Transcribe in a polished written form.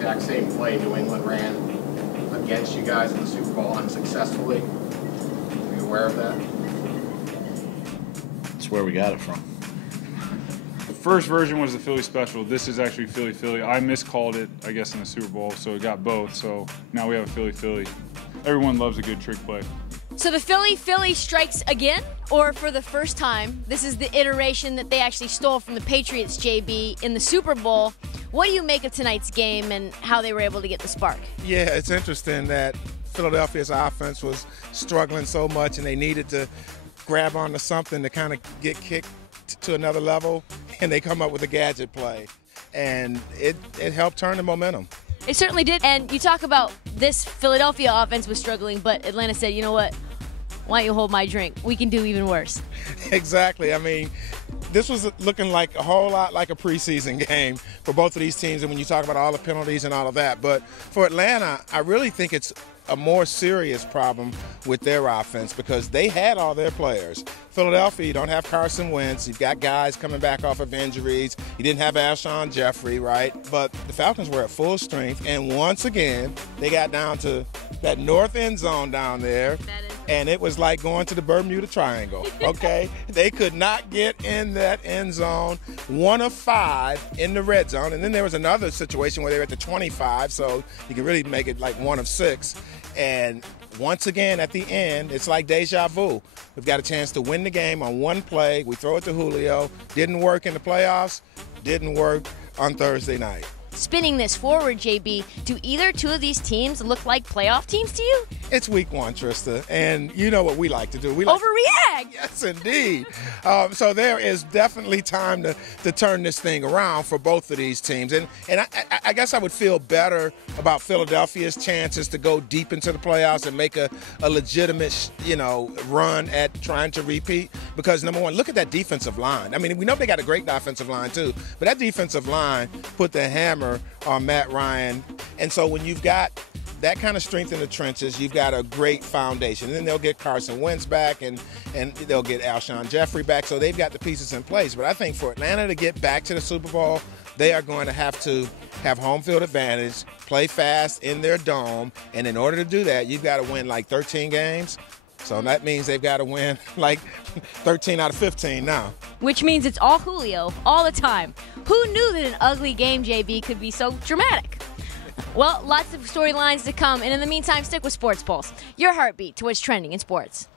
exact same play New England ran against you guys in the Super Bowl unsuccessfully. Are you aware of that? That's where we got it from. The first version was the Philly special. This is actually Philly. I miscalled it, I guess, in the Super Bowl, so it got both. So now we have a Philly. Everyone loves a good trick play. So the Philly strikes again, or for the first time, this is the iteration that they actually stole from the Patriots, JB, in the Super Bowl. What do you make of tonight's game and how they were able to get the spark? Yeah, it's interesting that Philadelphia's offense was struggling so much and they needed to grab onto something to kind of get kicked to another level, and they come up with a gadget play. And it helped turn the momentum. It certainly did. And you talk about this Philadelphia offense was struggling, but Atlanta said, you know what? Why don't you hold my drink? We can do even worse. Exactly. I mean, this was looking like a whole lot like a preseason game for both of these teams, and when you talk about all the penalties and all of that. But for Atlanta, I really think it's a more serious problem with their offense because they had all their players. Philadelphia, you don't have Carson Wentz. You've got guys coming back off of injuries. You didn't have Alshon Jeffrey, right? But the Falcons were at full strength, and once again, they got down to that north end zone down there, and it was like going to the Bermuda Triangle, okay? They could not get in that end zone, 1 of 5 in the red zone, and then there was another situation where they were at the 25, so you can really make it like 1 of 6. And once again, at the end, it's like deja vu. We've got a chance to win the game on one play. We throw it to Julio. Didn't work in the playoffs. Didn't work on Thursday night. Spinning this forward, JB, do either two of these teams look like playoff teams to you? It's week 1, Trysta, and you know what we like to do. We like overreact. Yes, indeed. So there is definitely time to turn this thing around for both of these teams. And I guess I would feel better about Philadelphia's chances to go deep into the playoffs and make a legitimate, run at trying to repeat. Because, number one, look at that defensive line. I mean, we know they got a great offensive line, too. But that defensive line put the hammer on Matt Ryan. And so when you've got that kind of strength in the trenches, you've got a great foundation. And then they'll get Carson Wentz back and they'll get Alshon Jeffrey back. So they've got the pieces in place. But I think for Atlanta to get back to the Super Bowl, they are going to have home field advantage, play fast in their dome. And in order to do that, you've got to win like 13 games. So that means they've got to win like 13 out of 15 now. Which means it's all Julio, all the time. Who knew that an ugly game, JB, could be so dramatic? Well, lots of storylines to come. And in the meantime, stick with Sports Pulse, your heartbeat to what's trending in sports.